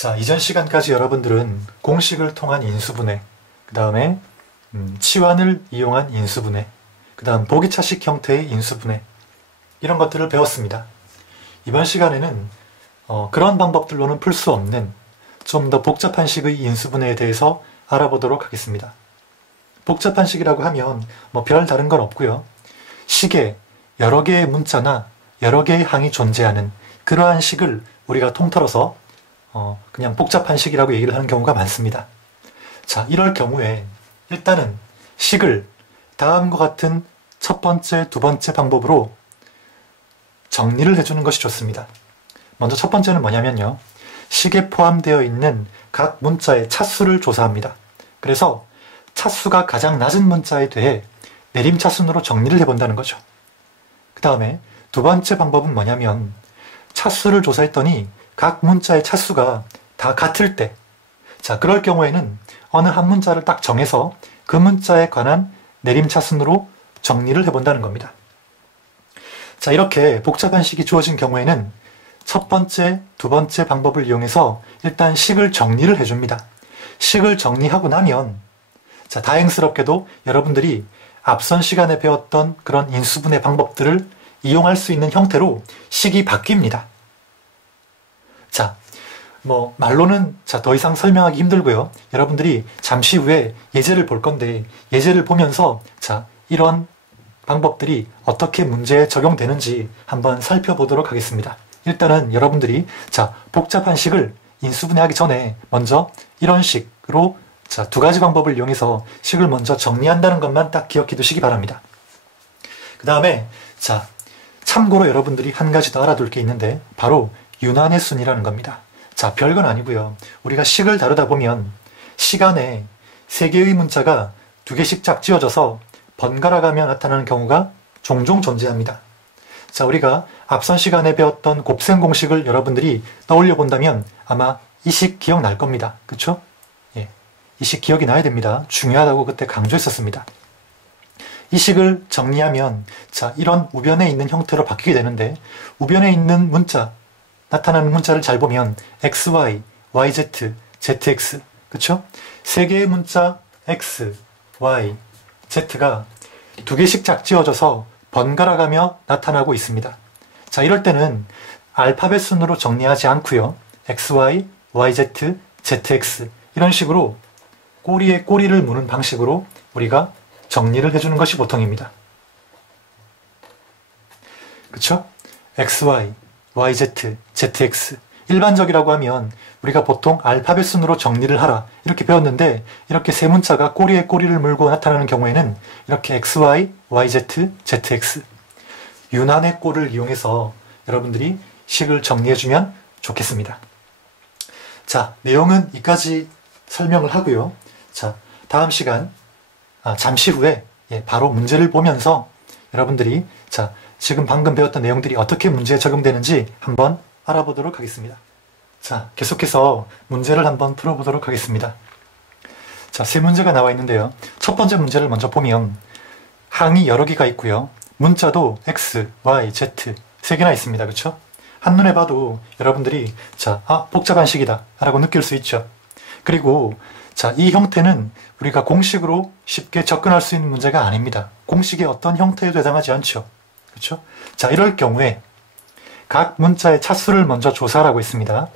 자, 이전 시간까지 여러분들은 공식을 통한 인수분해, 그 다음에 치환을 이용한 인수분해, 그 다음 보기차식 형태의 인수분해, 이런 것들을 배웠습니다. 이번 시간에는 그런 방법들로는 풀 수 없는 좀 더 복잡한 식의 인수분해에 대해서 알아보도록 하겠습니다. 복잡한 식이라고 하면 별 다른 건 없고요. 식에 여러 개의 문자나 여러 개의 항이 존재하는 그러한 식을 우리가 통틀어서 그냥 복잡한 식이라고 얘기를 하는 경우가 많습니다. 자, 이럴 경우에 일단은 식을 다음과 같은 첫 번째, 두 번째 방법으로 정리를 해주는 것이 좋습니다. 먼저 첫 번째는 뭐냐면요. 식에 포함되어 있는 각 문자의 차수를 조사합니다. 그래서 차수가 가장 낮은 문자에 대해 내림차순으로 정리를 해본다는 거죠. 그 다음에 두 번째 방법은 뭐냐면 차수를 조사했더니 각 문자의 차수가 다 같을 때, 자, 그럴 경우에는 어느 한 문자를 딱 정해서 그 문자에 관한 내림차순으로 정리를 해본다는 겁니다. 자, 이렇게 복잡한 식이 주어진 경우에는 첫 번째, 두 번째 방법을 이용해서 일단 식을 정리를 해줍니다. 식을 정리하고 나면, 자, 다행스럽게도 여러분들이 앞선 시간에 배웠던 그런 인수분해 방법들을 이용할 수 있는 형태로 식이 바뀝니다. 자, 말로는 더 이상 설명하기 힘들고요. 여러분들이 잠시 후에 예제를 볼 건데, 예제를 보면서, 자, 이런 방법들이 어떻게 문제에 적용되는지 한번 살펴보도록 하겠습니다. 일단은 여러분들이, 자, 복잡한 식을 인수분해하기 전에 먼저 이런 식으로, 자, 두 가지 방법을 이용해서 식을 먼저 정리한다는 것만 딱 기억해 두시기 바랍니다. 그 다음에, 자, 참고로 여러분들이 한 가지 더 알아둘 게 있는데, 바로 윤환의 순이라는 겁니다. 자, 별건 아니고요. 우리가 식을 다루다 보면 식 안에 세 개의 문자가 두 개씩 짝지어져서 번갈아가며 나타나는 경우가 종종 존재합니다. 자, 우리가 앞선 시간에 배웠던 곱셈 공식을 여러분들이 떠올려 본다면 아마 이 식 기억날 겁니다. 그쵸? 예. 이 식 기억이 나야 됩니다. 중요하다고 그때 강조했었습니다. 이 식을 정리하면, 자, 이런 우변에 있는 형태로 바뀌게 되는데, 우변에 있는 문자, 나타나는 문자를 잘 보면 XY, YZ, ZX, 그쵸? 세 개의 문자 X, Y, Z가 두 개씩 짝지어져서 번갈아가며 나타나고 있습니다. 자, 이럴 때는 알파벳 순으로 정리하지 않고요. XY, YZ, ZX 이런 식으로 꼬리에 꼬리를 무는 방식으로 우리가 정리를 해주는 것이 보통입니다. 그쵸? XY, YZ, ZX 일반적이라고 하면 우리가 보통 알파벳 순으로 정리를 하라 이렇게 배웠는데, 이렇게 세 문자가 꼬리에 꼬리를 물고 나타나는 경우에는 이렇게 XY, YZ, ZX 윤환의 꼴을 이용해서 여러분들이 식을 정리해주면 좋겠습니다. 자, 내용은 이까지 설명을 하고요. 자, 다음 시간 잠시 후에 바로 문제를 보면서 여러분들이, 자, 지금 방금 배웠던 내용들이 어떻게 문제에 적용되는지 한번 알아보도록 하겠습니다. 자, 계속해서 문제를 한번 풀어보도록 하겠습니다. 자, 세 문제가 나와 있는데요. 첫 번째 문제를 먼저 보면 항이 여러 개가 있고요. 문자도 X, Y, Z 세 개나 있습니다. 그쵸? 한눈에 봐도 여러분들이, 자, 복잡한 식이다 라고 느낄 수 있죠. 그리고, 자, 이 형태는 우리가 공식으로 쉽게 접근할 수 있는 문제가 아닙니다. 공식의 어떤 형태에도 해당하지 않죠. 그렇죠? 자, 이럴 경우에 각 문자의 차수를 먼저 조사하라고 했습니다.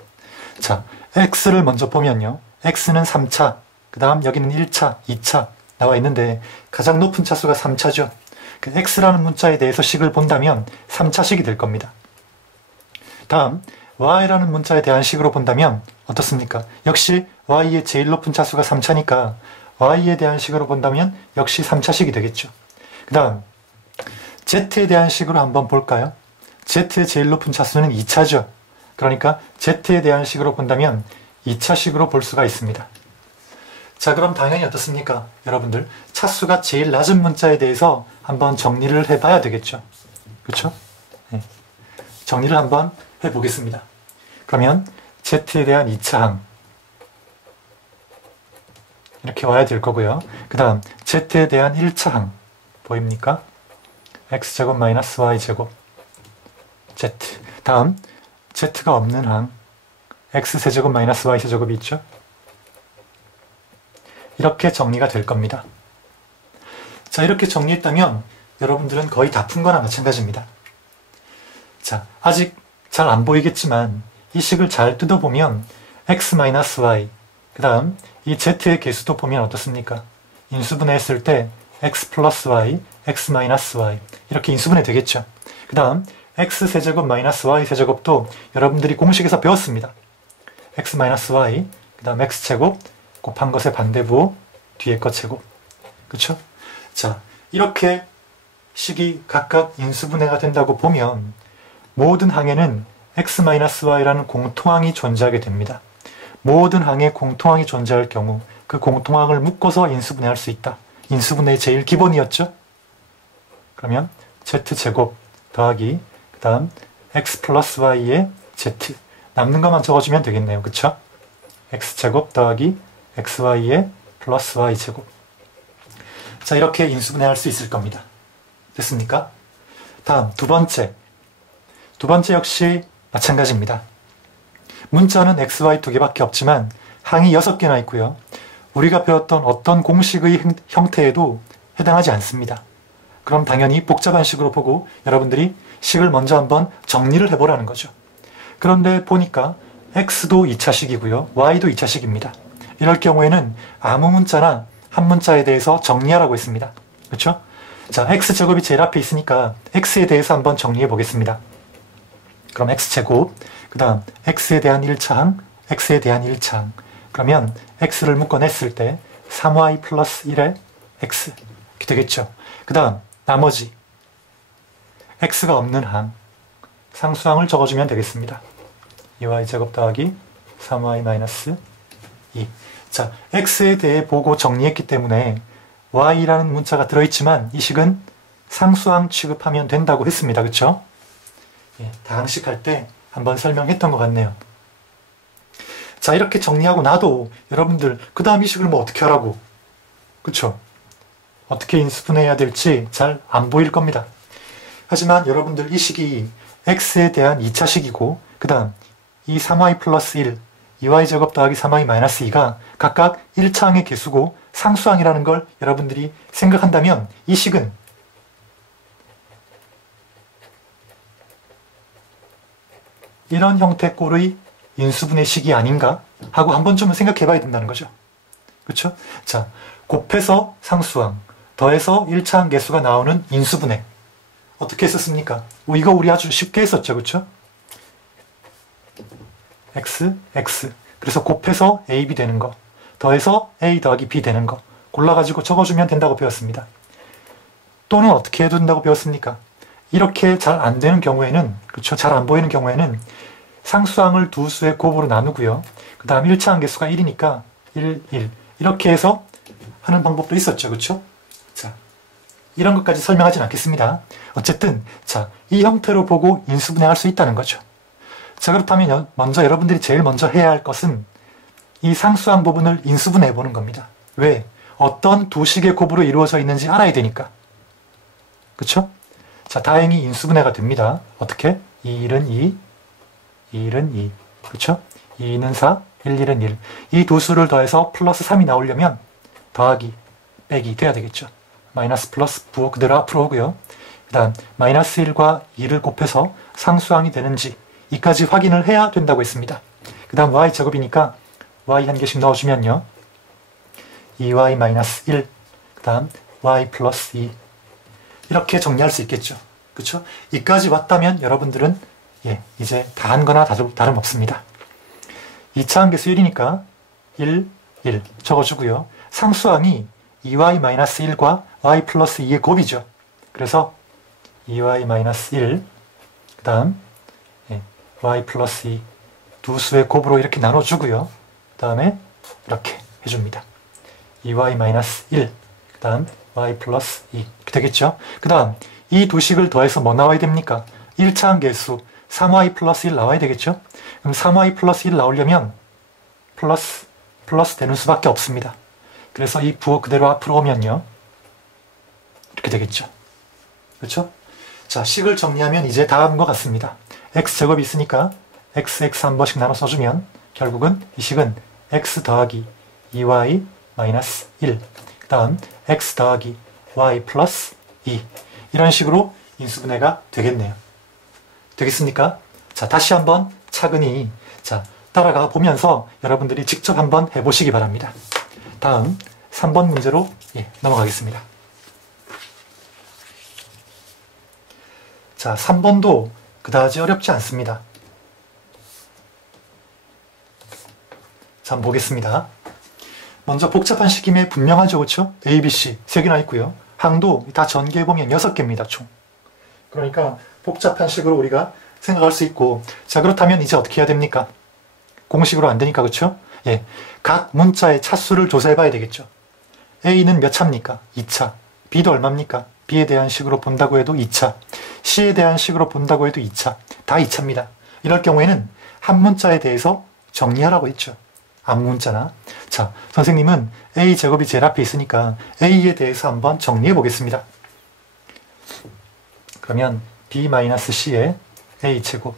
자, X를 먼저 보면요. X는 3차, 그 다음 여기는 1차, 2차 나와 있는데 가장 높은 차수가 3차죠. 그 X라는 문자에 대해서 식을 본다면 3차식이 될 겁니다. 다음 Y라는 문자에 대한 식으로 본다면 어떻습니까? 역시 Y의 제일 높은 차수가 3차니까 Y에 대한 식으로 본다면 역시 3차식이 되겠죠. 그 다음 Z에 대한 식으로 한번 볼까요? Z의 제일 높은 차수는 2차죠. 그러니까 Z에 대한 식으로 본다면 2차식으로 볼 수가 있습니다. 자, 그럼 당연히 어떻습니까? 여러분들 차수가 제일 낮은 문자에 대해서 한번 정리를 해봐야 되겠죠. 그렇죠? 네. 정리를 한번 해보겠습니다. 그러면 Z에 대한 2차항 이렇게 와야 될 거고요. 그 다음 Z에 대한 1차항 보입니까? X제곱 Y제곱 Z. 다음 Z가 없는 항 x세제곱 마이너스 y세제곱이 있죠. 이렇게 정리가 될 겁니다. 자, 이렇게 정리했다면 여러분들은 거의 다 푼 거나 마찬가지입니다. 자, 아직 잘 안 보이겠지만 이 식을 잘 뜯어보면 x-y, 그 다음 이 z의 개수도 보면 어떻습니까? 인수분해했을 때 x 플러스 y, x 마이너스 y 이렇게 인수분해 되겠죠. 그 다음 x세제곱 마이너스 y세제곱도 여러분들이 공식에서 배웠습니다. x 마이너스 y, 그 다음 x제곱 곱한 것의 반대부 뒤에 것 제곱. 그쵸? 자, 이렇게 식이 각각 인수분해가 된다고 보면 모든 항에는 x-y라는 공통항이 존재하게 됩니다. 모든 항에 공통항이 존재할 경우 그 공통항을 묶어서 인수분해할 수 있다. 인수분해의 제일 기본이었죠? 그러면 z제곱 더하기 그 다음 x 플러스 y의 z 남는 것만 적어주면 되겠네요. 그쵸? x제곱 더하기 xy의 플러스 y제곱. 자, 이렇게 인수분해할 수 있을 겁니다. 됐습니까? 다음 두 번째 역시 마찬가지입니다. 문자는 xy 두 개밖에 없지만 항이 6개나 있고요. 우리가 배웠던 어떤 공식의 형태에도 해당하지 않습니다. 그럼 당연히 복잡한 식으로 보고 여러분들이 식을 먼저 한번 정리를 해보라는 거죠. 그런데 보니까 x도 2차식이고요. y도 2차식입니다. 이럴 경우에는 아무 문자나 한 문자에 대해서 정리하라고 했습니다. 그렇죠? 자, x제곱이 제일 앞에 있으니까 x에 대해서 한번 정리해 보겠습니다. 그럼 x제곱, 그 다음 x에 대한 1차항, x에 대한 1차항. 그러면 x를 묶어냈을 때 3y 플러스 1의 x 이렇게 되겠죠. 그 다음 나머지 x가 없는 항, 상수항을 적어주면 되겠습니다. 2y제곱 더하기 3y 마이너스 2. 자, x에 대해 보고 정리했기 때문에 y라는 문자가 들어있지만 이 식은 상수항 취급하면 된다고 했습니다. 그쵸? 예, 다항식 할 때 한번 설명했던 것 같네요. 자, 이렇게 정리하고 나도 여러분들 그 다음 이 식을 뭐 어떻게 하라고, 그쵸? 어떻게 인수분해해야 될지 잘 안 보일 겁니다. 하지만 여러분들 이 식이 x에 대한 2차식이고 그 다음 이 3y 플러스 1, 2y제곱 더하기 3y 마이너스 2가 각각 1차항의 개수고 상수항이라는 걸 여러분들이 생각한다면 이 식은 이런 형태 꼴의 인수분해 식이 아닌가 하고 한 번쯤은 생각해 봐야 된다는 거죠. 그렇죠? 자, 곱해서 상수항, 더해서 1차항 개수가 나오는 인수분해. 어떻게 했었습니까? 이거 우리 아주 쉽게 했었죠. 그렇죠? x, x. 그래서 곱해서 a, b 되는 거, 더해서 a 더하기 b 되는 거 골라가지고 적어주면 된다고 배웠습니다. 또는 어떻게 해도 된다고 배웠습니까? 이렇게 잘 안 되는 경우에는, 그렇죠? 잘 안 보이는 경우에는 상수항을 두 수의 곱으로 나누고요. 그 다음 1차항 개수가 1이니까 1, 1. 이렇게 해서 하는 방법도 있었죠. 그렇죠? 자, 이런 것까지 설명하진 않겠습니다. 어쨌든, 자, 이 형태로 보고 인수분해할 수 있다는 거죠. 자, 그렇다면 먼저 여러분들이 제일 먼저 해야 할 것은 이 상수항 부분을 인수분해 보는 겁니다. 왜? 어떤 두 식의 곱으로 이루어져 있는지 알아야 되니까. 그쵸? 자, 다행히 인수분해가 됩니다. 어떻게? 2, 1은 2, 2, 1은 2. 그쵸? 2, 2는 4, 1, 1은 1. 이 두 수를 더해서 플러스 3이 나오려면 더하기, 빼기 돼야 되겠죠. 마이너스 플러스 부호 그대로 앞으로 오고요. 그 다음 마이너스 1과 2를 곱해서 상수항이 되는지 이까지 확인을 해야 된다고 했습니다. 그 다음 y제곱이니까 y 한 개씩 넣어주면요. 2y 마이너스 1, 그 다음 y 플러스 2. 이렇게 정리할 수 있겠죠. 그쵸? 이까지 왔다면 여러분들은 이제 다 한 거나 다름없습니다. 2차항 개수 1이니까 1, 1 적어주고요. 상수항이 2y 마이너스 1과 y 플러스 2의 곱이죠. 그래서 2y 마이너스 1, 그 다음 y 플러스 2 두 수의 곱으로 이렇게 나눠주고요. 그 다음에 이렇게 해줍니다. 2y 마이너스 1, 그 다음 y 플러스 2 이렇게 되겠죠. 그 다음 이 두 식을 더해서 뭐 나와야 됩니까? 1차항 개수 3y 플러스 1 나와야 되겠죠. 그럼 3y 플러스 1 나오려면 플러스 되는 수밖에 없습니다. 그래서 이 부호 그대로 앞으로 오면요. 이렇게 되겠죠. 그렇죠? 자, 식을 정리하면 이제 다음과 같습니다. x제곱이 있으니까 x 한 번씩 나눠 써주면 결국은 이 식은 x 더하기 2y 마이너스 1, 그 다음 x 더하기 y 플러스 2, 이런 식으로 인수분해가 되겠네요. 되겠습니까? 자, 다시 한번 차근히 따라가 보면서 여러분들이 직접 한번 해보시기 바랍니다. 다음 3번 문제로 넘어가겠습니다. 자, 3번도 그다지 어렵지 않습니다. 자, 한번 보겠습니다. 먼저 복잡한 식임에 분명하죠, 그렇죠? A, B, C 3개나 있고요. 항도 다 전개해보면 6개입니다, 총. 그러니까 복잡한 식으로 우리가 생각할 수 있고, 자, 그렇다면 이제 어떻게 해야 됩니까? 공식으로 안 되니까, 그렇죠? 예, 각 문자의 차수를 조사해 봐야 되겠죠. A는 몇 차입니까? 2차. B도 얼마입니까? B에 대한 식으로 본다고 해도 2차. C에 대한 식으로 본다고 해도 2차. 다 2차입니다. 이럴 경우에는 한 문자에 대해서 정리하라고 했죠. 아무 문자나. 자, 선생님은 A제곱이 제일 앞에 있으니까 A에 대해서 한번 정리해 보겠습니다. 그러면 B-C에 A제곱.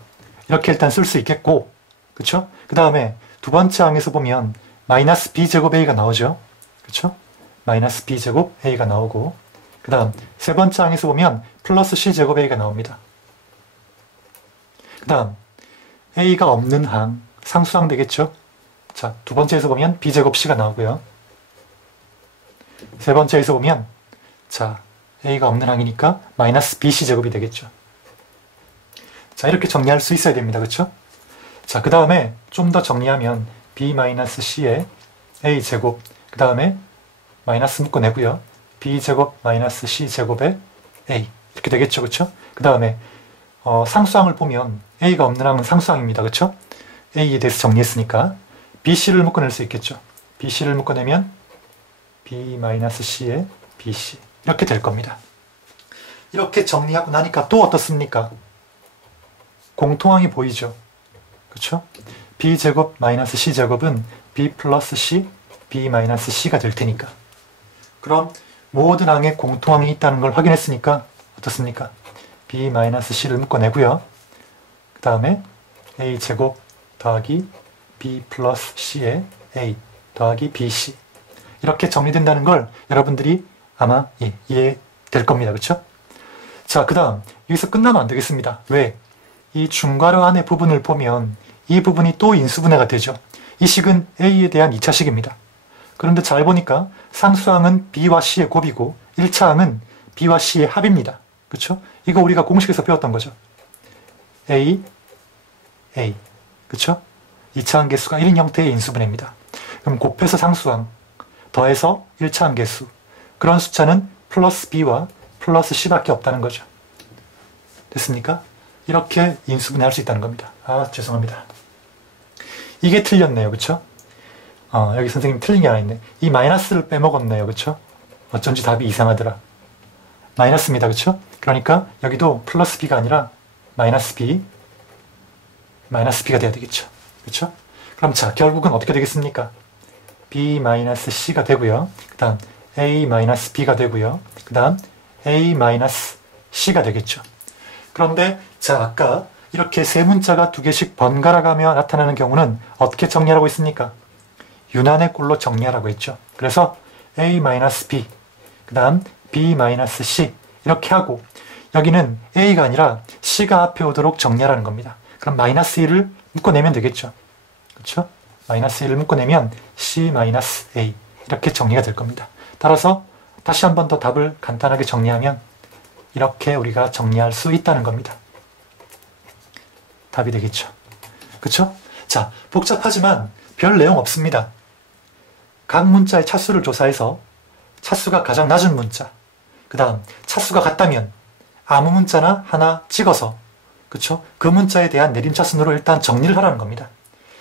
이렇게 일단 쓸 수 있겠고, 그쵸? 그 다음에 두 번째 항에서 보면 마이너스 B제곱 A가 나오죠. 그쵸? 마이너스 B제곱 A가 나오고, 그 다음 세 번째 항에서 보면 플러스 C제곱 A가 나옵니다. 그 다음 A가 없는 항, 상수항 되겠죠? 자, 두 번째에서 보면 B제곱 C가 나오고요. 세 번째에서 보면 자, A가 없는 항이니까 마이너스 BC제곱이 되겠죠. 자, 이렇게 정리할 수 있어야 됩니다. 그렇죠? 자, 그 다음에 좀 더 정리하면 B-C에 A제곱, 그 다음에 마이너스 묶어내고요. B제곱 마이너스 C제곱에 A, 이렇게 되겠죠. 그렇죠? 그 다음에 상수항을 보면 A가 없는 항은 상수항입니다. 그렇죠? A에 대해서 정리했으니까 BC를 묶어낼 수 있겠죠. BC를 묶어내면 B-C에 BC, 이렇게 될 겁니다. 이렇게 정리하고 나니까 또 어떻습니까? 공통항이 보이죠. 그렇죠? B제곱 마이너스 C제곱은 B 플러스 C, B 마이너스 C가 될 테니까. 그럼 모든 항에 공통항이 있다는 걸 확인했으니까 어떻습니까? B 마이너스 C를 묶어내고요. 그 다음에 A제곱 더하기 B 플러스 C에 A 더하기 BC, 이렇게 정리된다는 걸 여러분들이 아마 이해될 겁니다. 그렇죠? 자, 그 다음 여기서 끝나면 안 되겠습니다. 왜? 이 중괄호 안의 부분을 보면 이 부분이 또 인수분해가 되죠. 이 식은 A에 대한 2차식입니다. 그런데 잘 보니까 상수항은 B와 C의 곱이고 1차항은 B와 C의 합입니다. 그렇죠? 이거 우리가 공식에서 배웠던 거죠. A, A. 그렇죠? 2차항 개수가 1인 형태의 인수분해입니다. 그럼 곱해서 상수항, 더해서 1차항 개수. 그런 숫자는 플러스 B와 플러스 C밖에 없다는 거죠. 됐습니까? 이렇게 인수분해할 수 있다는 겁니다. 아, 죄송합니다. 이게 틀렸네요. 그쵸? 여기 선생님 틀린 게 하나 있네. 이 마이너스를 빼먹었네요. 그쵸? 어쩐지 답이 이상하더라. 마이너스입니다. 그쵸? 그러니까 여기도 플러스 B가 아니라 마이너스 B, 마이너스 B가 돼야 되겠죠. 그쵸? 그럼 자, 결국은 어떻게 되겠습니까? B-C가 되고요. 그 다음 A-B가 되고요. 그 다음 A-C가 되겠죠. 그런데 자, 아까 이렇게 세 문자가 두 개씩 번갈아 가며 나타나는 경우는 어떻게 정리하라고 했습니까? 유난의 꼴로 정리하라고 했죠. 그래서 A-B, 그 다음 B-C 이렇게 하고, 여기는 A가 아니라 C가 앞에 오도록 정리하라는 겁니다. 그럼 마이너스 1을 묶어내면 되겠죠. 그렇죠? 마이너스 1을 묶어내면 C-A 이렇게 정리가 될 겁니다. 따라서 다시 한 번 더 답을 간단하게 정리하면 이렇게 우리가 정리할 수 있다는 겁니다. 답이 되겠죠. 그쵸? 자, 복잡하지만 별 내용 없습니다. 각 문자의 차수를 조사해서 차수가 가장 낮은 문자, 그 다음 차수가 같다면 아무 문자나 하나 찍어서, 그쵸? 그 문자에 대한 내림차순으로 일단 정리를 하라는 겁니다.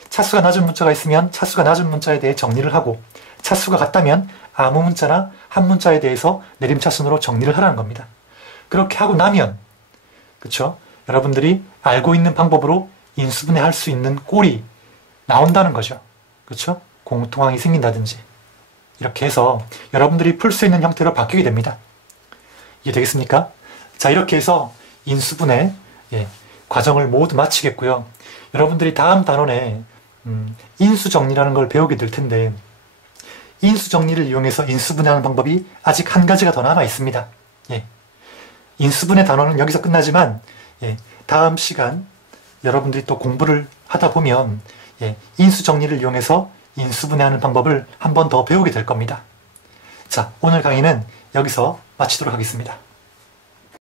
차수가 낮은 문자가 있으면 차수가 낮은 문자에 대해 정리를 하고, 차수가 같다면 아무 문자나 한 문자에 대해서 내림차순으로 정리를 하라는 겁니다. 그렇게 하고 나면, 그쵸? 여러분들이 알고 있는 방법으로 인수분해할 수 있는 꼴이 나온다는 거죠. 그쵸? 공통항이 생긴다든지. 이렇게 해서 여러분들이 풀 수 있는 형태로 바뀌게 됩니다. 이해되겠습니까? 자, 이렇게 해서 인수분해 과정을 모두 마치겠고요. 여러분들이 다음 단원에 인수정리라는 걸 배우게 될 텐데, 인수정리를 이용해서 인수분해하는 방법이 아직 한 가지가 더 남아 있습니다. 예. 인수분해 단어는 여기서 끝나지만, 예, 다음 시간 여러분들이 또 공부를 하다 보면, 예, 인수정리를 이용해서 인수분해하는 방법을 한 번 더 배우게 될 겁니다. 자, 오늘 강의는 여기서 마치도록 하겠습니다.